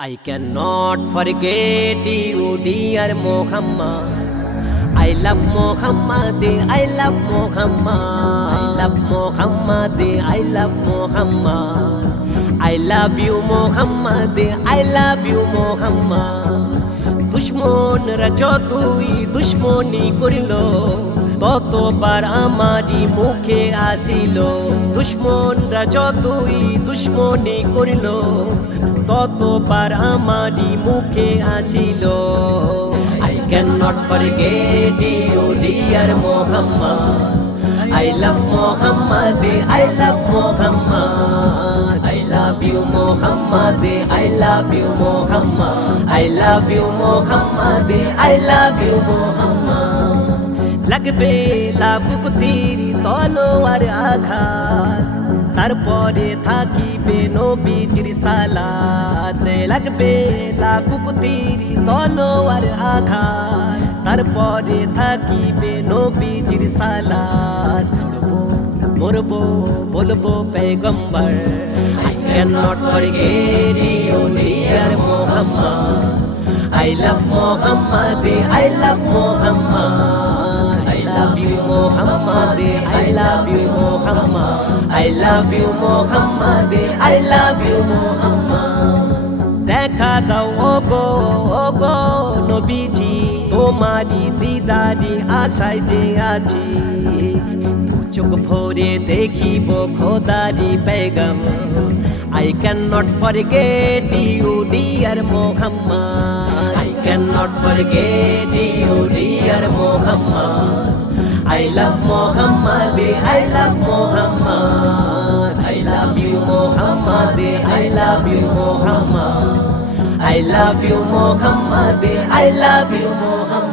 I cannot forget you, dear Muhammad. I love Muhammad, I love Muhammad, I love Muhammad, I love Muhammad. I love you, Muhammad, I love you, Muhammad. দুশ্মনরা যতই দুশ্মনী করিল, ততবার আমারই মুখে আসিল। দুশ্মনরা যতই দুশ্মনী করিল, ততবার আমারই মুখে আসিল। I cannot forget you, dear Muhammad. I love Muhammad, I love Muhammad. I love you, Muhammad, I love you, Muhammad. I love you, Muhammad, I love you, Muhammad. লাগবে লাগুক তীর তলোয়ার আঘাত, তারপরে থাকিবে নবীজির সালাত। লাগবে লাগুক তীর তলোয়ার আঘাত, তারপরে থাকিবে নবীজির সালাত। মরবো বলবো পেগম্বর, I cannot forget you, dear Muhammad. I love Muhammad, I love Muhammad. I love you, Muhammad, I love you, Muhammad. I love you, Muhammad, I love you, Muhammad. দেখা দাও ওগো নবীজি, তোমারি দিদারি আশায় যে আছি। দু চোখ ভরে দেখিব খোদারি পেগাম। I cannot forget you, dear Muhammad. I cannot forget you, dear Muhammad. I love Muhammad, I love Muhammad. I love you, Muhammad, I love you, Muhammad. I love you, Muhammad, I love you, Muhammad.